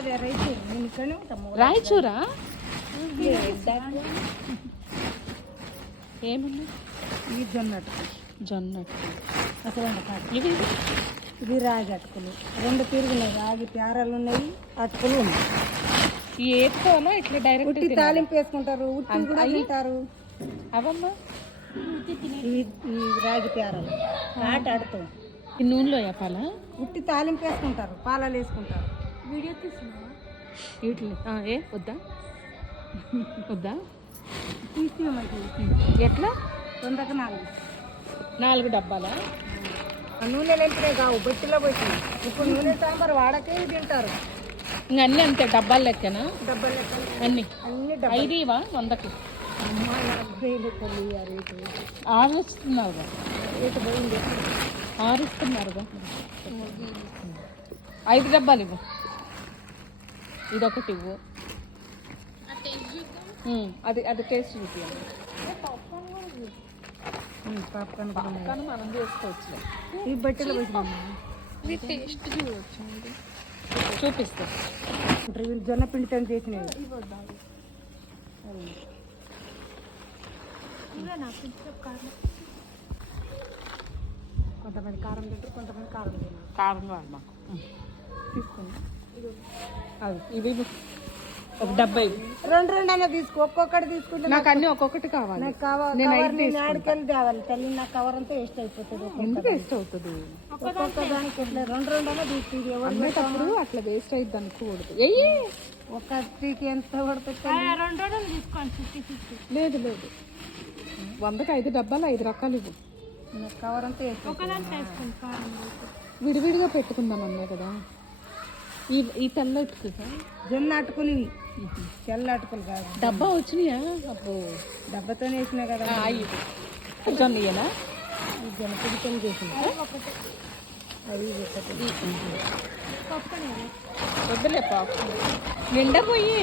మాదే రాయచూరు, నేను ఇక్కడనే ఉంటాము. రాయచూరా? ఏమన్నా ఇది జొన్న అసలు ఇవి ఇది రాగి అటుకులు, రెండు తిరుగున్నాయి. రాగి ప్యారాలు ఉన్నాయి, అటుకులు ఉన్నాయి. ఈ ఏపుకోవాలా ఇట్లా డైరెక్ట్ ఉట్టి తాలింపు వేసుకుంటారు, ఉట్టి కూడా తింటారు. అవమ్మా ఈ రాగి ప్యారాలు ఆట ఆడుతాం. ఈ నూనెలో వేపాలా? ఉట్టి తాలింపు వేసుకుంటారు, పాలాలు వేసుకుంటారు. వీడియో తీసుకున్నావా? వీటిని ఏ వద్దా వద్దా తీసుకున్నామంటే ఎట్లా? 4 డబ్బాలా? నూనె లేకపోతే కావు, బొట్టిలో పోయి. ఇప్పుడు నూనె సాంబార్ వాడకే తింటారు. ఇంకా అన్నీ అంతే డబ్బాలు లెక్కనా? డబ్బాలు లెక్క అన్నీ అన్ని 5 ఇవా 100కి? 6 ఇస్తున్నారుగా, 6 ఇస్తున్నారుగా. 5 డబ్బాలు ఇవ్వు, ఇదొకటి ఇవ్వు. అది టేస్ట్ చూపించాలి. పాప్కార్న్ కానీ మనం చేసుకోవచ్చు. ఈ బట్టలు టేస్ట్ చూపిస్తా. వీళ్ళు జొన్న పిండితో చేసినవి. కొంతమంది కారం తింటారు, కొంతమంది కారం తినరు. కారం కాదు మాకు. తీసుకోండి. అది ఇవి ఒక డబ్బా ఇవి. 2 అన్న తీసుకో, ఒక్కొక్కటి తీసుకుంటే నాకు అన్ని ఒక్కొక్కటి కావాలి. నాకు కావాలి. ఆడికెళ్ళి తేవాలి తల్లి, నాకు కవర్ అంతా వేస్ట్ అయిపోతుంది. ఎందుకు వేస్ట్ అవుతుంది? ఒక్కొక్క దానికి ఇట్లా 2 అన్న తీసుకు. అమ్మేటప్పుడు అట్లా వేస్ట్ అయ్యింది అనుకోకూడదు. ఒకటికి ఎంత పడుతుంది? 2 తీసుకోండి. 50-50. లేదు 100కి 5 డబ్బాలు 5 రకాలు ఇవ్వు. నాకు కవర్ అంతా వేసుకోండి. విడివిడిగా పెట్టుకుందాం అన్నా కదా. ఈ తెల్ల అటుకులు, జొన్న అటుకులు, ఇవి తెల్ల అటుకులు కాదు. డబ్బా వచ్చినాయా? అప్పుడు డబ్బాతోనే వేసినా కదా. జొన్న ఇయ్యనా? ఈ జొన్న పిడితో చేసిన అవి వద్దులే పాప, నిండా పోయి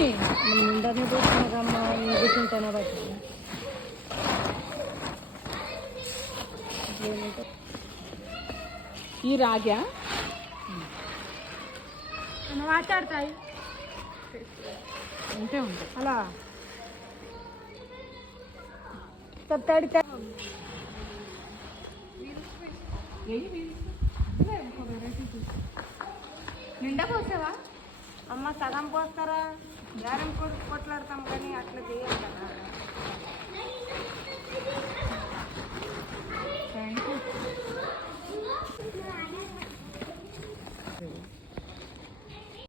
నిండనే పోతున్నాకమ్మా. ఇంటి తింటానా బట్టి ఈ రాగా మాట్లాడతాయి ఉంటే ఉంటాయి అలా తడి. నిండా పోసావా? అమ్మ సగం పోస్తారా? బేరం కొట్లాడతాం కానీ అట్లా చేయాలి కదా.